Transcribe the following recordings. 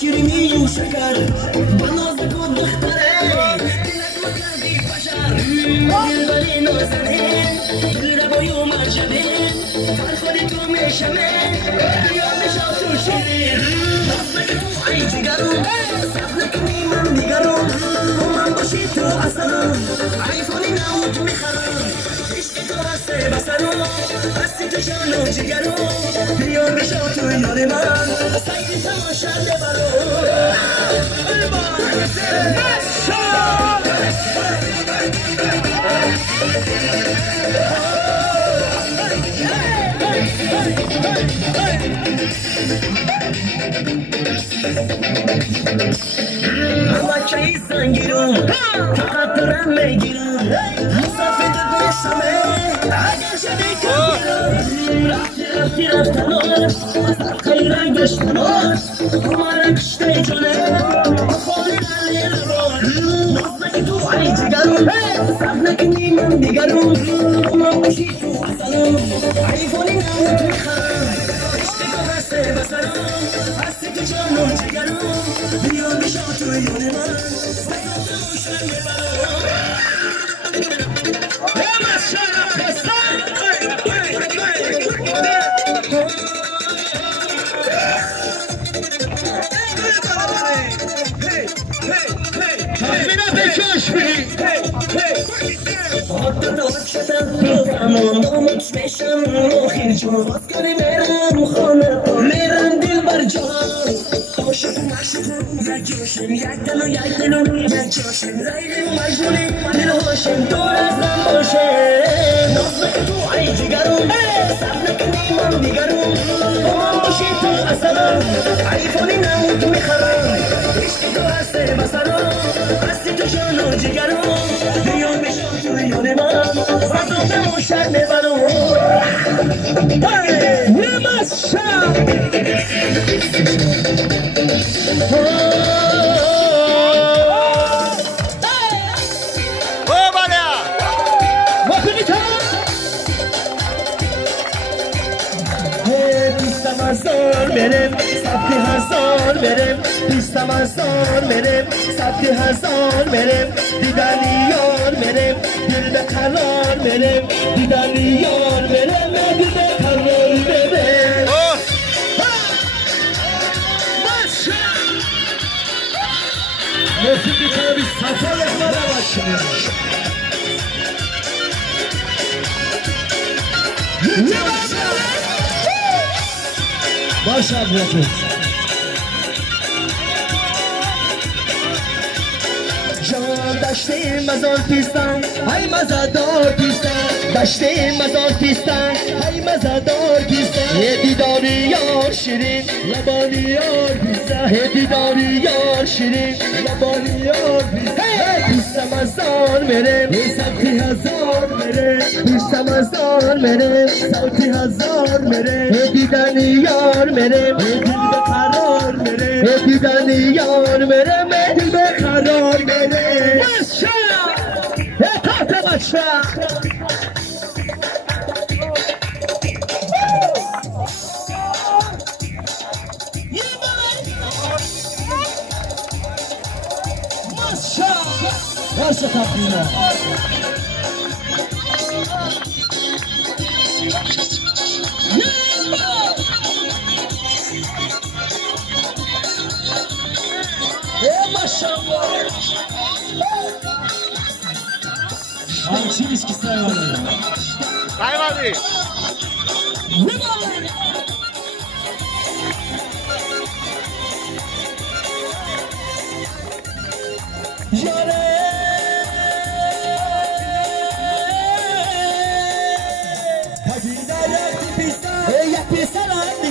شیرینی و شکر بناز کن دختره دلت مکردی بشر دلبری نازنین دل روی و مرجبین فرخوری تو میشمه یادش تو شیرین رفت تو ای جگرم سفلک نیمم دیگرم من باشی تو اصلا ایفونی نموت میخرم عشق تو هسته بسرم هستی تو جان و جگرم بیا بشا تو یار من سیری تماشا ببرم همه چیز زنگیرم فقط دارم میگیرم مسافر بشمه اگر شدی کن رفتناش خیلی رنگش کناش همه کشته جانه خالی دلی روان نازنک تو ای جگرم سبنک نیمم دیگرم من باشی تو اصلم ایفونی نموت میخرم عشق تو هسته بسرم هستی تو جان و جگرم بیا بشا تو یون من سکات روشن ببرم ناموش میشم آخر جان باز کنی میرم خانه میرم دل بر جان عاشق معشوق یک جاشم یک دل یک جاشم ریل مجبوری دل هاشم دور از من باشه نازنک تو ای جگرم سبنک نیمم دیگرم من باشی تو اصلا ایفونی نموت میخرم عشق تو هسته بسرم هستی تو جان و جگرم بیا بشم تو یاد من فضا موشن ببرم نمشم سبتی هزار برم بیستم هزار برم سبتی هزار برم دیدنی یار برم دل به قرار برم دیدنی یار برم دل به قرار برم موسیقی کنم سفر احمد باشه باشه ابراهیم جان دشته مزار پیستن های مزادار پیستن دشته مزار پیستن های مزادار پیستن یه دیداری یار شیرین لبانی یار پیستن یه دیداری یار شیرین لبانی یار پیستن پیستم هزار مرم سبتی هزار مرم پیستم هزار مرم سبتی هزار مرم دیدنی یار مرم دل به قرار مرم دیدنی یار مرم دل به قرار مرم Varsa tatlıyla. Maşallah. Abi çimiz ki saymadı. Saymadı. Ne var? Yare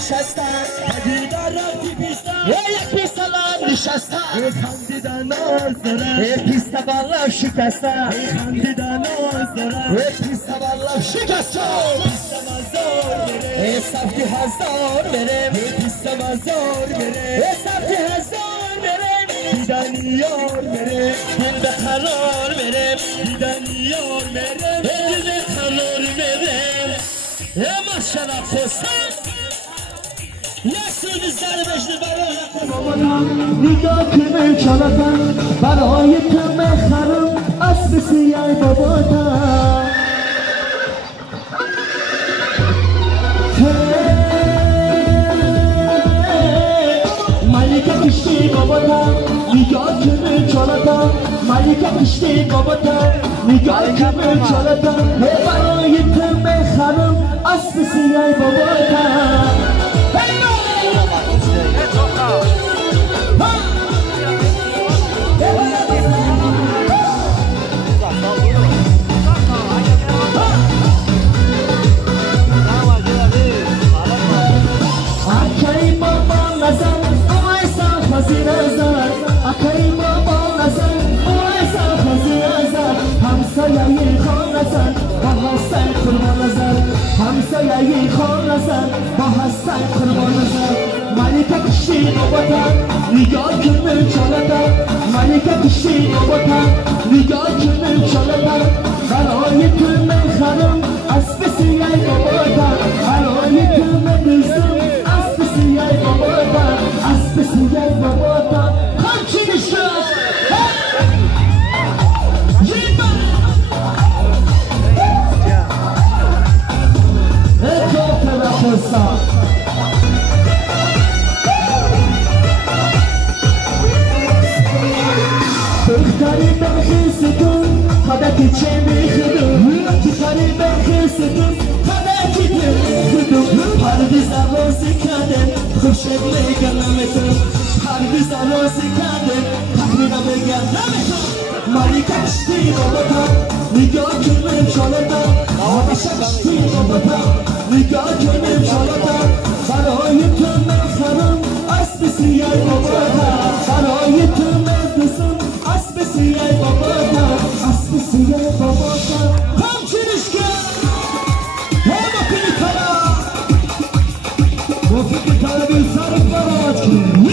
نشستن دیدن رفتی پیستن یک پیستان نشستن خندیدن ناز دارن پیستا بالله شکستن خندیدن ناز دارن پیستا بالله شکستن پیستا مزار بره سفتی هزار برم پیستا مزار بره سفتی هزار برم دیدن یار بره دل به قرار برم دیدن یار برم دل به قرار برم ماشاءالله خوستم نسل bizleri beşli برای نگاه کنه چالتن برای تو مخرم اسب سیای باباتن ملکه کشتی باباتن نگاه کنه چالتن ملکه کشتی باباتن نگاه کنه چالتن برای تو مخرم اسب سیای باباتن همسایه خان نزن با هستن قربان نزن ملکه کشتی باباتن نگاه کنه چالتن ملکه کشتی باباتن نگاه کنه چالتن برای تو مخرم اسب سیای باباتن برای تو مدرسم اسب سیای باباتن اسب سیای باباتن همچی نشد بختاری بخیستون خداکی چه میخدم بختاری بخیستون خداکی چه میخدم پردیز عروسی کردم خوشت میگردمتون پردیز عروسی کردم تقریبا بگردمتون ملکه کشتی باباتن نگاه کنم چالتن آبشه کشتی باباتن نگاه کنم چالتن برای تو مخرم اسب سیای باباتن برای تو مدرسم اسب سیای باباتن اسب سیای باباتن همچنش کن همه کنی کنا موفقی طالبی سرک برات کن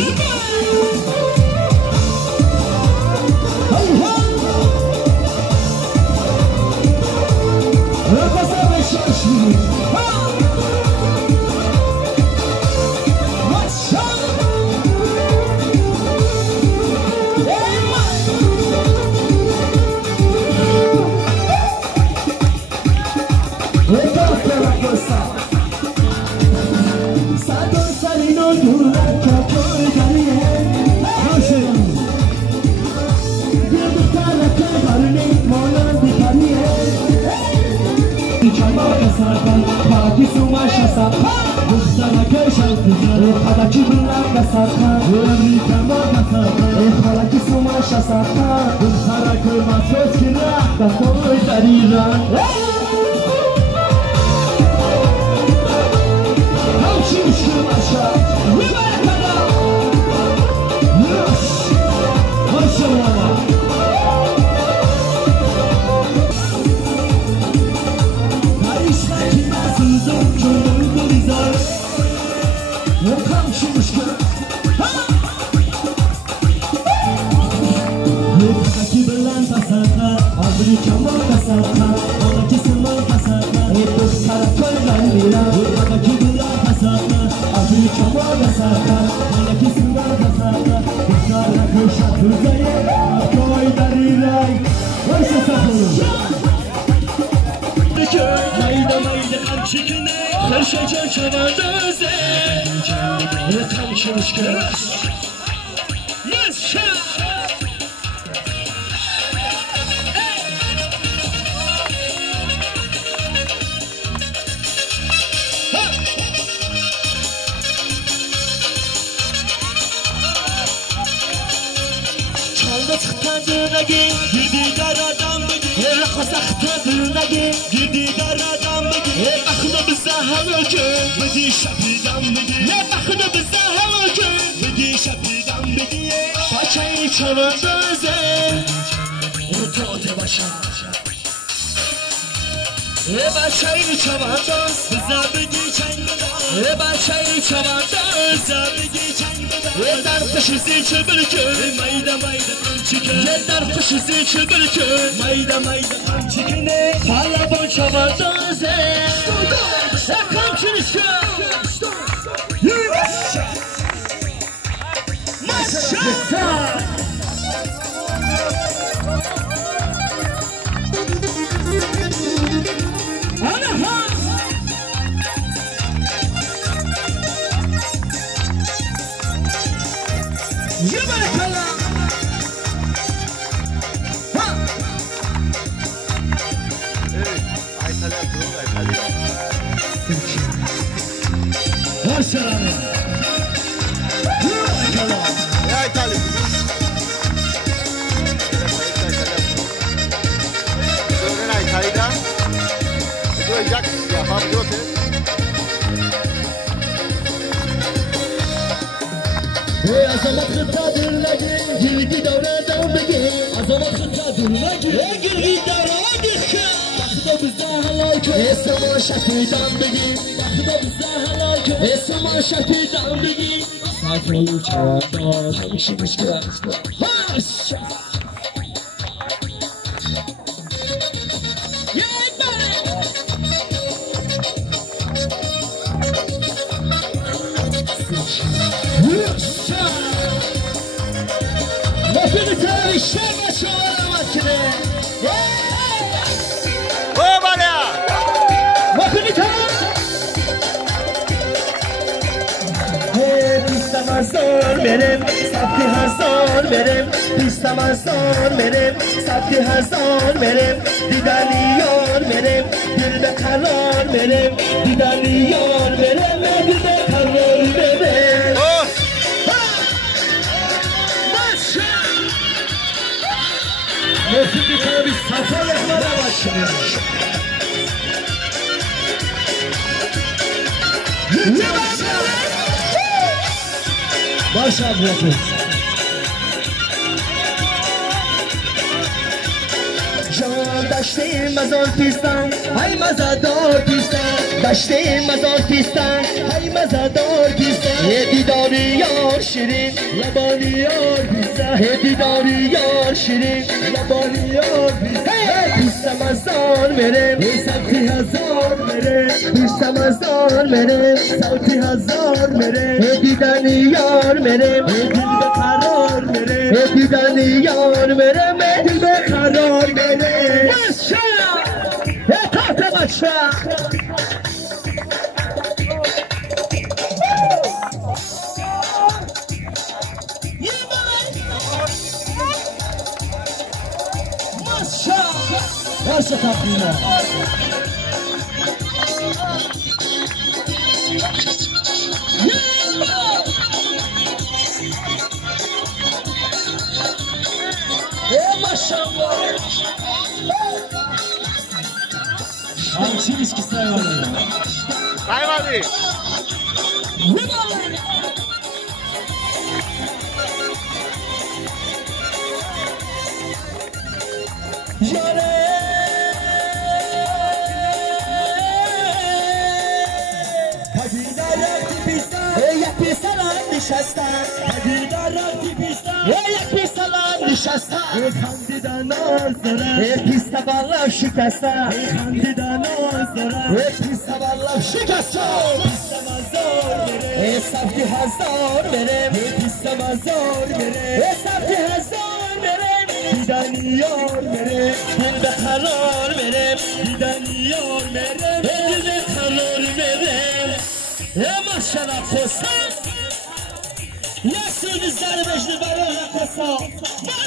بدی شبیدم بگی چواندازه تو باشم بچه‌ی چوانداز زندگی چنگ بدار بچه‌ی چوانداز زندگی چنگ بدار در پشیزی چه بلکه مایده قمچیکه در پشیزی چه بلکه مایده قمچیکه حالا با چواندازه قمچیکه عظمت خطا دل نگی گیرگی دوره دام بگی عظمت خطا دل نگی گیرگی دوره بگی خدا بزده حلال که اسم شفی دام بگی خدا بزده حلال که اسم شفی دام بگی ساکلو چوانداز همیشه مشکل هاش هزار برم سبتی هزار برم بیستم هزار برم سبتی هزار برم دیدنی یار برم دل به قرار برم دیدنی یار برم دل به قرار برم موسیقی کنم صفای احمد باشیم باشه ابراهیم جان دشته مزار پیستن های مزادار پیستن دشته مزار پیستن های مزادار پیستن یه دیداری یار شیرین لبانی یار پیستن یه دیداری یار شیرین لبانی یار پیستن پیستم هزار مرم سبتی هزار مرم پیستم هزار مرم سبتی هزار مرم دیدنی یار مرم دل به قرار مرم دیدنی یار مرم دل به قرار مرم باشا اطاعت باشا باشا تقریبا Чилийский сайвали. Сайвали. خندیدن ناز دارم پیستا بالام شکستم خندیدن ناز دارم پیستا بالام شکستم پیستا مزار برم سبتی هزار برم پیستا مزار برم سبتی هزار برم دیدنی یار برم دل به قرار برم دیدنی یار برم دل به قرار برم ماشاءالله خسته یک سوی زر بجنی برای خسته